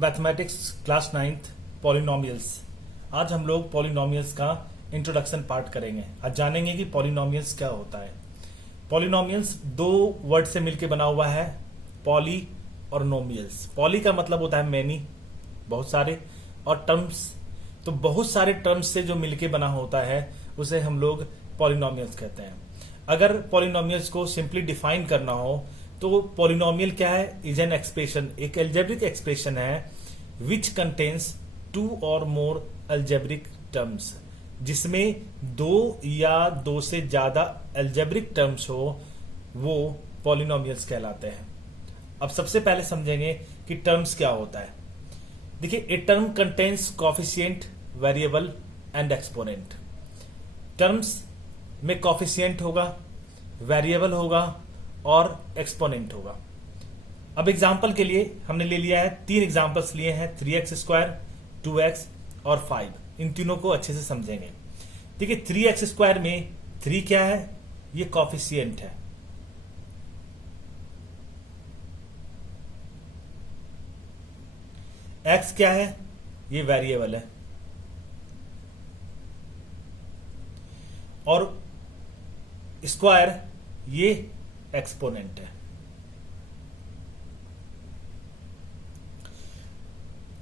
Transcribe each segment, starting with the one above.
Mathematics class 9th polynomials. आज हम लोग पॉलिनोमियल्स का इंट्रोडक्शन पार्ट करेंगे। आज जानेंगे कि पॉलिनोमियल्स क्या होता है। पॉलिनोमियल्स दो वर्ड से मिलकर बना हुआ है, पॉली और नोमियल्स। पॉली का मतलब होता है मैनी, बहुत सारे, और टर्म्स, तो बहुत सारे टर्म्स से जो मिलके बना होता है उसे हम लोग पॉलिनोमियल्स कहते हैं। अगर पॉलिनोमियल्स को सिंपली डिफाइन करना हो तो पॉलिनोमियल क्या है? इज एन एक्सप्रेशन, एक एल्जेब्रिक एक्सप्रेशन है विच कंटेन्स टू और मोर एल्जेब्रिक टर्म्स, जिसमें दो या दो से ज्यादा एल्जेब्रिक टर्म्स हो, वो पॉलिनोमियल्स कहलाते हैं। अब सबसे पहले समझेंगे कि टर्म्स क्या होता है। देखिए, a term contains coefficient, variable and exponent. Terms में कॉफिशिएंट होगा, वेरिएबल होगा और एक्सपोनेंट होगा। अब एग्जाम्पल के लिए हमने ले लिया है, तीन एग्जाम्पल्स लिए हैं, 3x², 2x और 5। इन तीनों को अच्छे से समझेंगे। देखिए, 3x² में 3 क्या है? ये कॉफिशिएंट है। x क्या है? ये वेरिएबल है। और स्क्वायर ये एक्सपोनेंट है।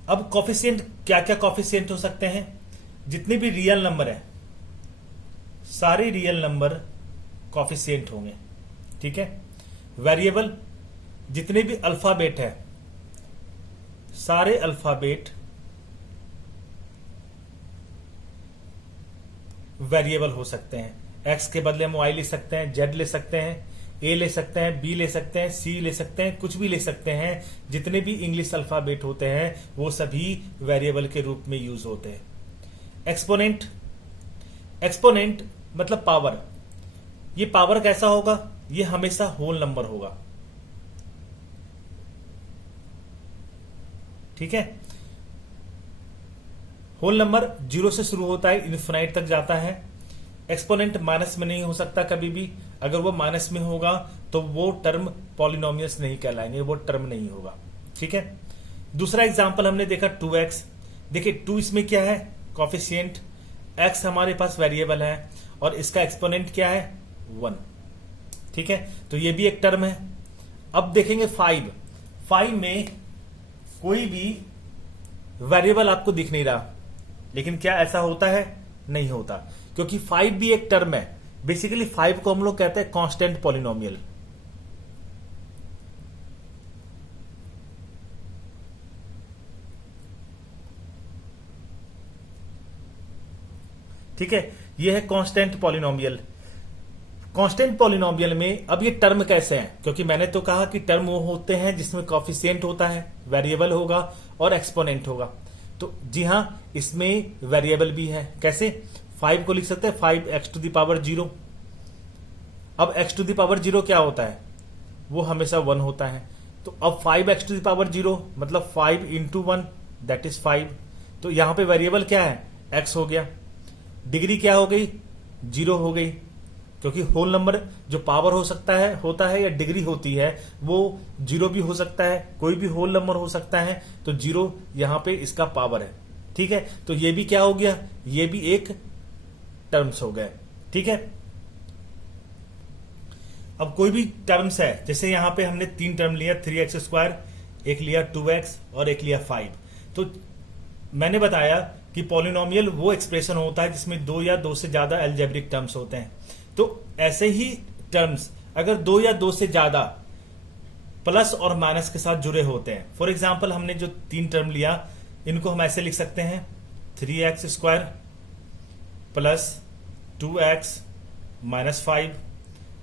अब कॉफिशिएंट क्या क्या कॉफिशिएंट हो सकते हैं? जितने भी रियल नंबर है, सारे रियल नंबर कॉफिशिएंट होंगे, ठीक है। वेरिएबल, जितने भी अल्फाबेट है, सारे अल्फाबेट वेरिएबल हो सकते हैं। एक्स के बदले हम वाई ले सकते हैं, जेड ले सकते हैं, ए ले सकते हैं, बी ले सकते हैं, सी ले सकते हैं, कुछ भी ले सकते हैं। जितने भी इंग्लिश अल्फाबेट होते हैं वो सभी वेरिएबल के रूप में यूज होते हैं। एक्सपोनेंट, एक्सपोनेंट मतलब पावर। ये पावर कैसा होगा? ये हमेशा होल नंबर होगा, ठीक है। होल नंबर 0 से शुरू होता है, इनफिनाइट तक जाता है। एक्सपोनेंट माइनस में नहीं हो सकता कभी भी। अगर वो माइनस में होगा तो वो टर्म पॉलिनोमियल्स नहीं कहलाएंगे, वो टर्म नहीं होगा, ठीक है। दूसरा एग्जांपल हमने देखा 2x। देखिए, 2 इसमें क्या है? कॉफिशिएंट। x हमारे पास वेरिएबल है और इसका एक्सपोनेंट क्या है? 1, ठीक है। तो ये भी एक टर्म है। अब देखेंगे 5। 5 में कोई भी वेरिएबल आपको दिख नहीं रहा, लेकिन क्या ऐसा होता है? नहीं होता, क्योंकि 5 भी एक टर्म है। बेसिकली 5 को हम लोग कहते हैं कांस्टेंट पॉलिनोमियल। ठीक है, ये है कांस्टेंट पॉलिनोमियल। कांस्टेंट पॉलिनोमियल में अब ये टर्म कैसे हैं? क्योंकि मैंने तो कहा कि टर्म वो होते हैं जिसमें कॉफिशिएंट होता है, वेरिएबल होगा और एक्सपोनेंट होगा। तो जी हां, इसमें वेरिएबल भी है। कैसे? 5 को लिख सकते हैं 5x⁻0। अब x⁻0 क्या होता है? वो हमेशा 1 होता है। तो अब 5x⁻0 मतलब 5 इंटू 1 दैट इज 5। तो यहां पे वेरिएबल क्या है? x हो गया। डिग्री क्या हो गई? 0 हो गई, क्योंकि होल नंबर जो पावर हो सकता है, होता है, या डिग्री होती है, वो 0 भी हो सकता है, कोई भी होल नंबर हो सकता है। तो 0 यहां पे इसका पावर है, ठीक है। तो ये भी क्या हो गया? ये भी एक टर्म्स हो गए, ठीक है। अब कोई भी टर्म्स है, जैसे यहां पे हमने 3 टर्म लिया, 3x², एक लिया 2x और एक लिया 5। तो मैंने बताया कि पॉलिनोमियल वो एक्सप्रेशन होता है जिसमें 2 या 2 से ज्यादा एल्जेब्रिक टर्म्स होते हैं। तो ऐसे ही टर्म्स अगर 2 या 2 से ज्यादा प्लस और माइनस के साथ जुड़े होते हैं, फॉर एग्जाम्पल हमने जो 3 टर्म लिया, इनको हम ऐसे लिख सकते हैं 3x² plus 2x minus 5।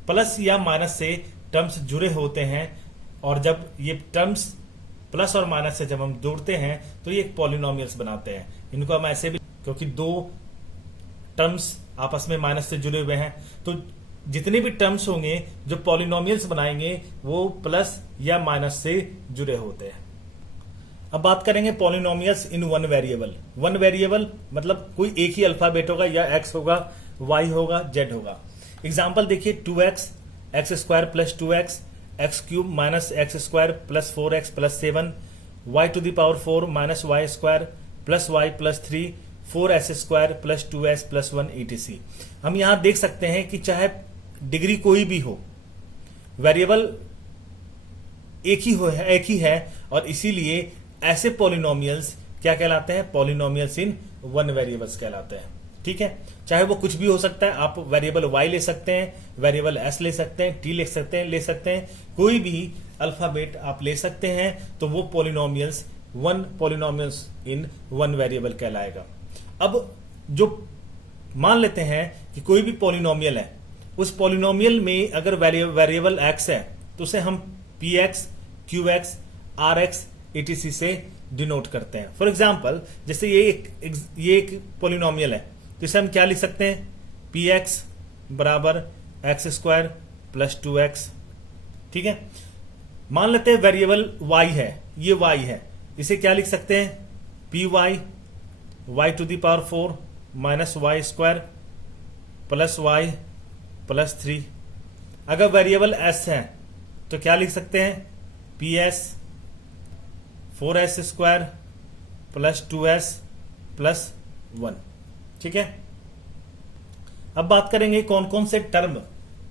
Plus या माइनस से टर्म्स जुड़े होते हैं, और जब ये टर्म्स प्लस और माइनस से जब हम जोड़ते हैं तो ये एक पॉलिनोमियल्स बनाते हैं। इनको हम ऐसे भी, क्योंकि 2 टर्म्स आपस में माइनस से जुड़े हुए हैं, तो जितने भी टर्म्स होंगे जो पॉलिनोमियल्स बनाएंगे वो प्लस या माइनस से जुड़े होते हैं। अब बात करेंगे polynomials in one variable. One variable मतलब कोई एक ही अल्फाबेट होगा, या x होगा, y होगा, z होगा। एग्जाम्पल देखिए, 2x, x² plus 2x, x³ minus x² plus 4x plus 7 y to the power 4 minus y square plus y plus 3 4s square plus 2s plus 1 etc। हम यहां देख सकते हैं कि चाहे डिग्री कोई भी हो, वेरिएबल एक ही है और इसीलिए ऐसे पॉलिनोमियल्स क्या कहलाते हैं? पॉलिनोमियल्स इन वन वेरिएबल्स कहलाते हैं। ठीक है, चाहे वो कुछ भी हो सकता है। आप वेरिएबल y ले सकते हैं, वेरिएबल s ले सकते हैं, t ले सकते हैं, कोई भी अल्फाबेट आप ले सकते हैं, तो वो पॉलिनोमियल्स इन वन वेरिएबल कहलाएगा। अब जो मान लेते हैं कि कोई भी पॉलिनोमियल है, उस पॉलिनोमियल में अगर वेरिएबल x है तो उसे हम px, qx, rx etc से डिनोट करते हैं। फॉर एग्जाम्पल, जैसे ये एक पॉलिनोमियल है, तो इसे हम क्या लिख सकते हैं? px बराबर एक्स स्क्वायर प्लस 2x। ठीक है, मान लेते हैं वेरिएबल y है, ये y है, इसे क्या लिख सकते हैं? py y to the power 4 minus y square plus y plus 3। अगर वेरिएबल s है तो क्या लिख सकते हैं? ps 4s square plus 2s plus 1। ठीक है, अब बात करेंगे कौन कौन से टर्म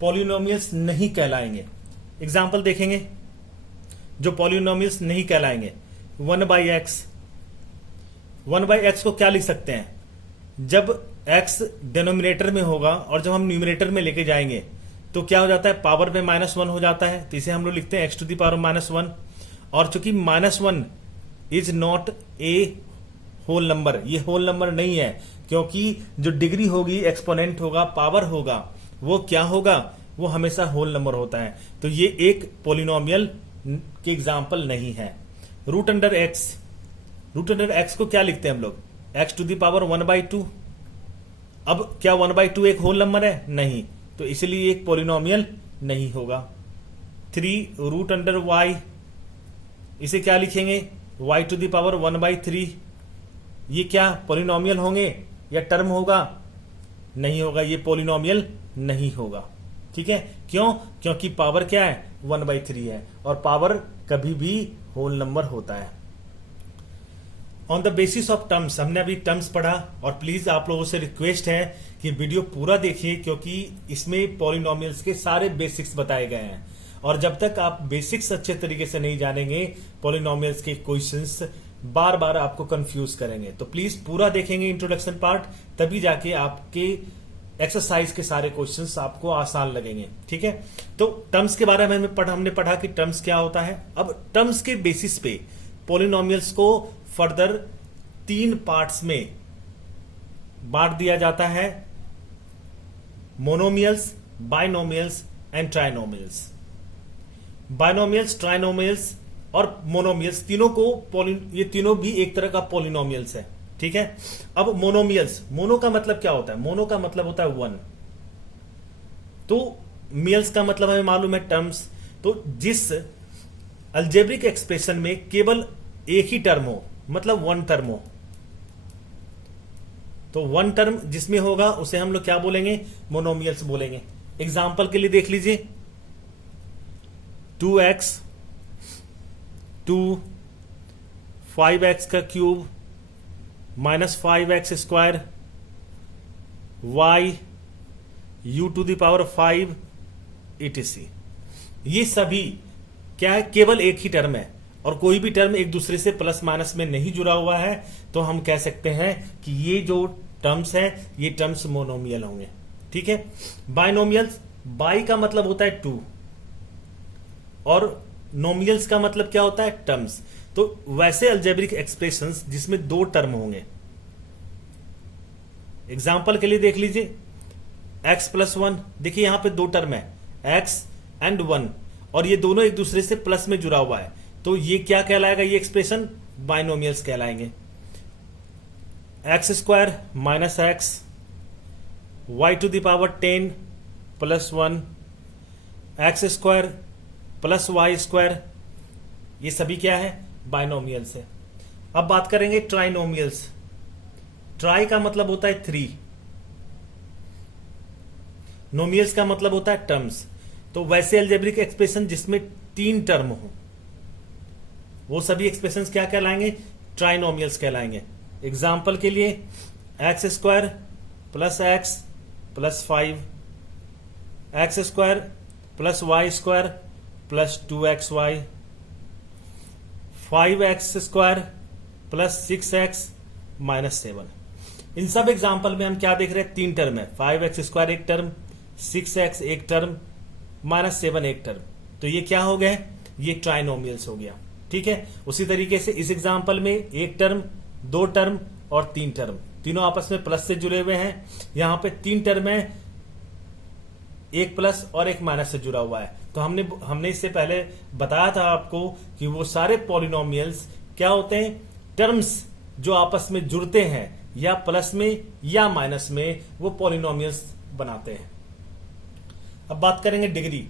पॉलिनोमियल्स नहीं कहलाएंगे। एग्जाम्पल देखेंगे जो पॉलिनोमियल्स नहीं कहलाएंगे। 1/x, 1/x को क्या लिख सकते हैं? जब x डिनोमिनेटर में होगा और जब हम न्यूमिनेटर में लेके जाएंगे तो क्या हो जाता है? पावर पे -1 हो जाता है, तो इसे हम लोग लिखते हैं x टू द पावर -1। और चूंकि -1 is not a whole number, ये होल नंबर नहीं है, क्योंकि जो डिग्री होगी, एक्सपोनेंट होगा, पावर होगा, वो क्या होगा? वो हमेशा होल नंबर होता है। तो ये एक पॉलिनोमियल के एग्जाम्पल नहीं है। रूट अंडर एक्स को क्या लिखते हैं हम लोग? x to the power 1/2। अब क्या 1/2 एक होल नंबर है? नहीं, तो इसलिए एक पॉलिनोमियल नहीं होगा। 3 रूट अंडर y, इसे क्या लिखेंगे? y to the power 1/3। ये क्या पॉलिनोमियल होंगे या टर्म होगा? नहीं होगा, ये पॉलिनोमियल नहीं होगा। ठीक है, क्यों? क्योंकि पावर क्या है? 1/3 है, और पावर कभी भी होल नंबर होता है। On the basis of terms, हमने अभी टर्म्स पढ़ा, और प्लीज आप लोगों से रिक्वेस्ट है कि वीडियो पूरा देखिए, क्योंकि इसमें पॉलिनोमियल्स के सारे बेसिक्स बताए गए हैं, और जब तक आप बेसिक्स अच्छे तरीके से नहीं जानेंगे, पॉलिनोमियल्स के क्वेश्चंस बार बार आपको कंफ्यूज करेंगे। तो प्लीज पूरा देखेंगे इंट्रोडक्शन पार्ट, तभी जाके आपके एक्सरसाइज के सारे क्वेश्चंस आपको आसान लगेंगे। ठीक है, तो टर्म्स के बारे में हमने पढ़ा कि टर्म्स क्या होता है। अब टर्म्स के बेसिस पे पॉलिनोमियल्स को फर्दर 3 पार्ट्स में बांट दिया जाता है: monomials, binomials and trinomials. Binomials, trinomials और मोनोमियल्स, तीनों को ये तीनों भी एक तरह का पॉलिनोमियल्स है। ठीक है, अब मोनोमियल्स, मोनो का मतलब क्या होता है? मोनो का मतलब होता है 1। तो मियल्स का मतलब हमें मालूम है टर्म्स। तो जिस अलजेब्रिक एक्सप्रेशन में केवल एक ही टर्म हो, मतलब 1 टर्म हो, तो 1 टर्म जिसमें होगा उसे हम लोग क्या बोलेंगे? मोनोमियल्स बोलेंगे। एग्जाम्पल के लिए देख लीजिए, 2x 2 5x का cube minus 5x square y u to the power 5 etc। ये सभी क्या है? केवल एक ही टर्म है, और कोई भी टर्म एक दूसरे से प्लस माइनस में नहीं जुड़ा हुआ है, तो हम कह सकते हैं कि ये जो टर्म्स हैं, ये टर्म्स मोनोमियल होंगे। ठीक है, बाइनोमियल्स, बाई का मतलब होता है 2, और नोमियल्स का मतलब क्या होता है? टर्म्स। तो वैसे अलजेब्रिक एक्सप्रेशंस जिसमें 2 टर्म होंगे, एग्जाम्पल के लिए देख लीजिए, x प्लस 1, देखिए यहां पे 2 टर्म है, x एंड 1, और ये दोनों एक दूसरे से प्लस में जुड़ा हुआ है, तो ये क्या कहलाएगा? ये एक्सप्रेशन बाइनोमियल्स कहलाएंगे। X square minus x y to the power 10 plus 1 x square plus y square, ये सभी क्या है? बाइनोमियल्स है। अब बात करेंगे ट्राइनोमियल्स। ट्राई का मतलब होता है 3, नोमियल्स का मतलब होता है टर्म्स। तो वैसे अलजेब्रिक एक्सप्रेशन जिसमें 3 टर्म हो, वो सभी एक्सप्रेशंस क्या कहलाएंगे? ट्राइनोमियल्स कहलाएंगे। एग्जाम्पल के लिए x square plus x plus 5, x square plus y square plus 2xy, 5x square plus 6x minus 7। इन सब एग्जाम्पल में हम क्या देख रहे हैं? 3 टर्म है। 5x स्क्वायर एक टर्म, 6x एक टर्म, माइनस 7 एक टर्म। तो ये क्या हो गए? ये ट्राइनोमियल्स हो गया। ठीक है। उसी तरीके से इस एग्जाम्पल में एक टर्म, 2 टर्म और 3 टर्म, तीनों आपस में प्लस से जुड़े हुए हैं। यहां पे 3 टर्म है, एक प्लस और एक माइनस से जुड़ा हुआ है। तो हमने इससे पहले बताया था आपको कि वो सारे पॉलिनोमियल्स क्या होते हैं? टर्म्स जो आपस में जुड़ते हैं या प्लस में या माइनस में, वो पॉलिनोमियल्स बनाते हैं। अब बात करेंगे degree.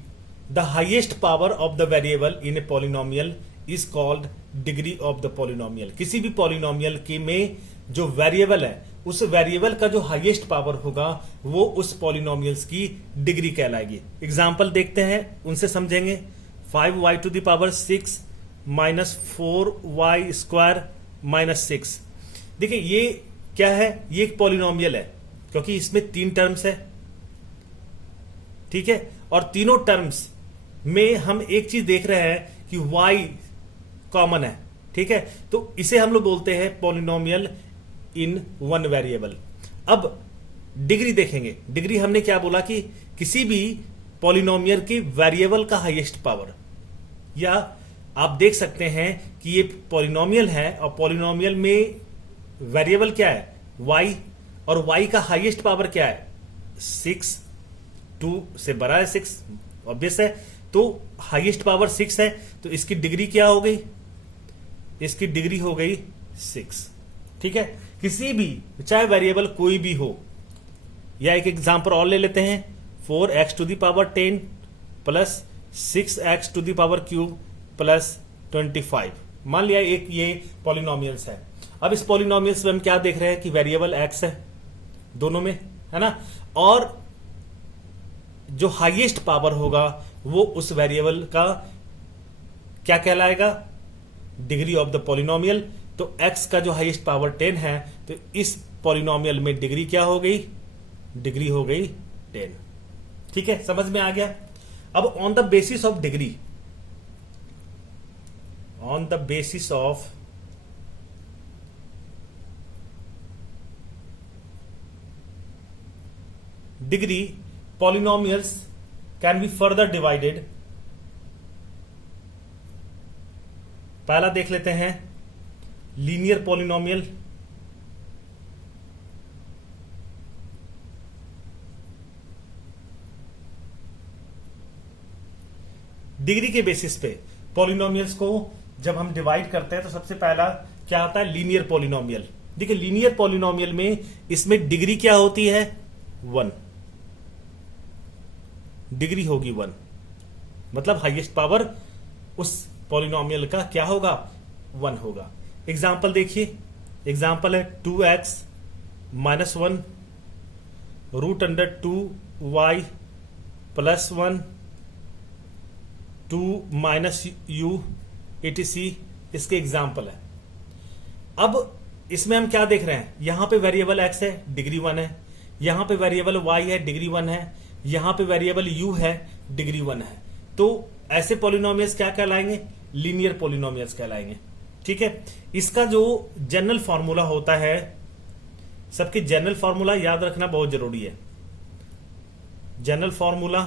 The highest power of the variable in a polynomial is called degree of the polynomial. किसी भी पॉलिनोमियल के में जो वेरिएबल है, उस वेरिएबल का जो हाईएस्ट पावर होगा वो उस पॉलिनोमियल्स की डिग्री कहलाएगी। एग्जाम्पल देखते हैं, उनसे समझेंगे। 5y to the power 6 minus 4y square minus 6। देखिए ये क्या है? ये एक पॉलिनोमियल है क्योंकि इसमें 3 टर्म्स है। ठीक है। और तीनों टर्म्स में हम एक चीज देख रहे हैं कि y कॉमन है। ठीक है। तो इसे हम लोग बोलते हैं पॉलिनोमियल इन वन वेरिएबल। अब डिग्री देखेंगे। डिग्री हमने क्या बोला कि किसी भी पॉलिनोमियल के वेरिएबल का हाईएस्ट पावर, या आप देख सकते हैं कि ये पॉलिनोमियल है और पॉलिनोमियल में वेरिएबल क्या है? y, और y का हाईएस्ट पावर क्या है? 6, 2 से बड़ा है 6, ऑब्वियस है। तो हाईएस्ट पावर 6 है, तो इसकी डिग्री क्या हो गई? इसकी डिग्री हो गई 6। ठीक है। किसी भी, चाहे वेरिएबल कोई भी हो, या एक एग्जांपल और ले लेते हैं, 4x to the power 10 plus 6x to the power cube plus 25। मान लिया एक ये पॉलिनोमियल्स है। अब इस पॉलिनोमियल्स में हम क्या देख रहे हैं कि वेरिएबल x है दोनों में, है ना। और जो हाईएस्ट पावर होगा वो उस वेरिएबल का क्या कहलाएगा? Degree of the polynomial. तो x का जो हाईएस्ट पावर 10 है, तो इस पॉलिनोमियल में डिग्री क्या हो गई? डिग्री हो गई 10। ठीक है, समझ में आ गया। अब on the basis of degree, on the basis of degree, polynomials can be further divided. पहला देख लेते हैं लीनियर पॉलिनोमियल। डिग्री के बेसिस पे पॉलिनोमियल्स को जब हम डिवाइड करते हैं तो सबसे पहला क्या आता है? Linear polynomial. देखिए लीनियर पॉलिनोमियल में इसमें डिग्री क्या होती है? 1। डिग्री होगी 1, मतलब हाईएस्ट पावर उस पॉलिनोमियल का क्या होगा? 1 होगा। एग्जाम्पल देखिए। एग्जाम्पल है 2x minus 1 root under 2y plus 1 2 minus u etc। इसके एग्जाम्पल है। अब इसमें हम क्या देख रहे हैं? यहां पे वेरिएबल x है, डिग्री 1 है। यहां पे वेरिएबल y है, डिग्री 1 है। यहां पे वेरिएबल u है, डिग्री 1 है। तो ऐसे पॉलिनोमियल्स क्या कहलाएंगे? लीनियर पॉलिनोमियल्स कहलाएंगे। ठीक है। इसका जो जनरल फॉर्मूला होता है, सबके जनरल फॉर्मूला याद रखना बहुत जरूरी है। General formula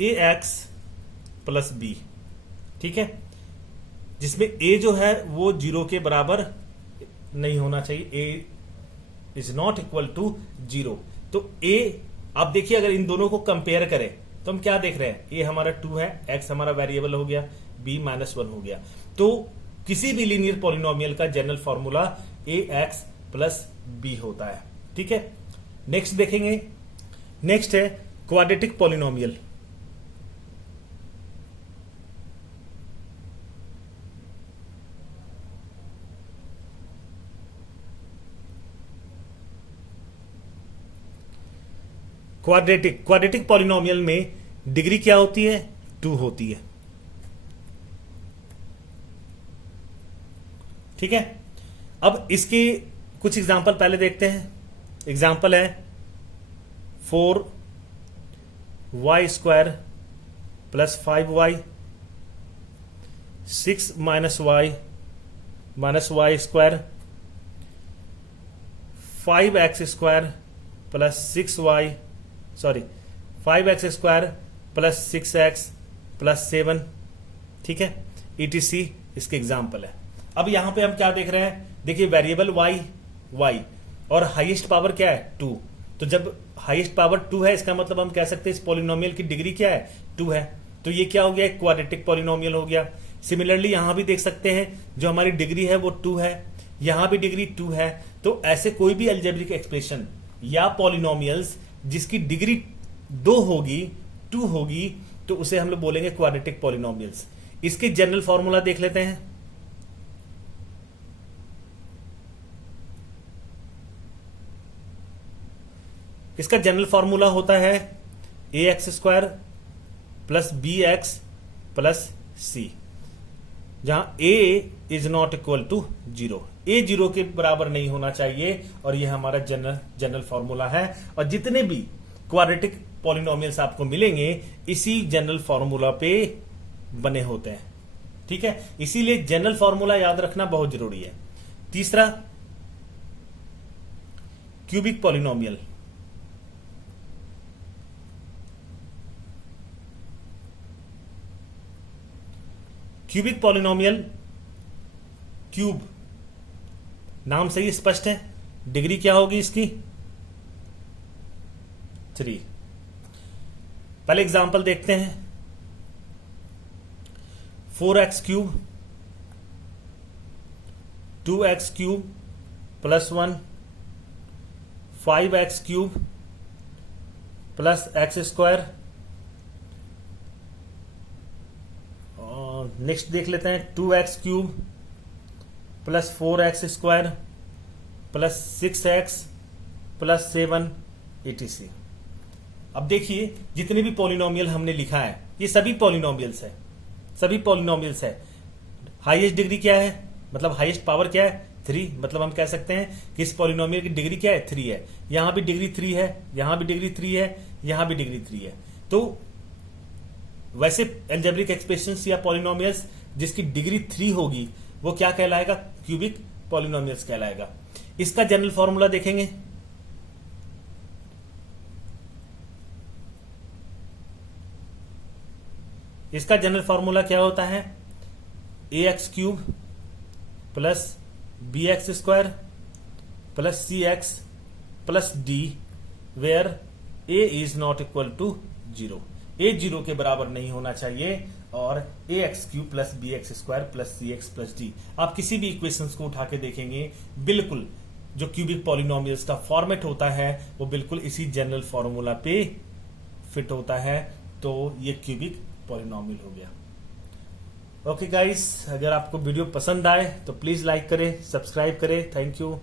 ax plus b। ठीक है। जिसमें a जो है वो 0 के बराबर नहीं होना चाहिए, a is not equal to 0। तो a, आप देखिए अगर इन दोनों को कंपेयर करें तो हम क्या देख रहे हैं? a हमारा 2 है, x हमारा वेरिएबल हो गया, b माइनस 1 हो गया। तो किसी भी लीनियर पॉलिनोमियल का general formula ax plus b होता है। ठीक है। नेक्स्ट देखेंगे। नेक्स्ट है क्वाड्रेटिक पॉलिनोमियल। क्वाड्रेटिक पॉलिनोमियल में डिग्री क्या होती है? 2 होती है। ठीक है। अब इसके कुछ एग्जांपल पहले देखते हैं। एग्जांपल है 4y² plus 5y, 6 minus y minus y², 5x² plus 6y, sorry 5x² plus 6x plus 7, ठीक है, ETC इसके एग्जाम्पल है। अब यहां पे हम क्या देख रहे हैं, देखिए वेरिएबल y और हाईएस्ट पावर क्या है 2। तो जब हाईएस्ट पावर 2 है इसका मतलब हम कह सकते हैं इस पॉलिनोमियल की डिग्री क्या है 2 है। तो ये क्या हो गया, एक क्वाड्रेटिक पॉलिनोमियल हो गया। सिमिलरली यहां भी देख सकते हैं जो हमारी डिग्री है वो 2 है, यहां भी डिग्री 2 है। तो ऐसे कोई भी अलजेब्रिक एक्सप्रेशन या पॉलिनोमियल्स जिसकी डिग्री 2 होगी 2 होगी तो उसे हम लोग बोलेंगे क्वाड्रेटिक पॉलिनोमियल्स। इसके जनरल फॉर्मूला देख लेते हैं। इसका जनरल फॉर्मूला होता है ax² plus bx plus c, जहां a is not equal to 0, a 0 के बराबर नहीं होना चाहिए। और यह हमारा जनरल फॉर्मूला है। और जितने भी क्वाड्रेटिक पॉलिनोमियल्स आपको मिलेंगे इसी जनरल फॉर्मूला पे बने होते हैं, ठीक है। इसीलिए जनरल फॉर्मूला याद रखना बहुत जरूरी है। तीसरा, cubic polynomial. Cubic polynomial, cube नाम से ही स्पष्ट है, डिग्री क्या होगी इसकी 3। पहले एग्जांपल देखते हैं। 4x³ 2x³ plus 1, 5x³ plus x²। Next देख लेते हैं 2x³ plus 4x² plus 6x plus 7 etc। अब देखिए जितने भी पॉलिनोमियल हमने लिखा है ये सभी पॉलिनोमियल्स है, सभी पॉलिनोमियल्स है। हाईएस्ट डिग्री क्या है, मतलब हाईएस्ट पावर क्या है 3, मतलब हम कह सकते हैं कि इस पॉलिनोमियल की डिग्री क्या है 3 है। यहां भी डिग्री 3 है, यहां भी डिग्री 3 है, यहां भी डिग्री 3 है। तो वैसे अलजेब्रिक एक्सप्रेशंस या पॉलिनोमियल्स जिसकी डिग्री 3 होगी वो क्या कहलाएगा, क्यूबिक पॉलिनोमियल्स कहलाएगा। इसका जनरल फॉर्मूला देखेंगे। इसका जनरल फॉर्मूला क्या होता है, ax³ plus bx² plus cx plus d where a is not equal to 0। a 0 के बराबर नहीं होना चाहिए और ax³ plus bx² plus cx plus d। आप किसी भी इक्वेशंस को उठा के देखेंगे बिल्कुल जो क्यूबिक पॉलिनोमियल्स का फॉर्मेट होता है वो बिल्कुल इसी जनरल फॉर्मूला पे फिट होता है। तो ये क्यूबिक पॉलिनोमियल हो गया। ओके गाइस, अगर आपको वीडियो पसंद आए तो प्लीज लाइक करें, सब्सक्राइब करें। Thank you.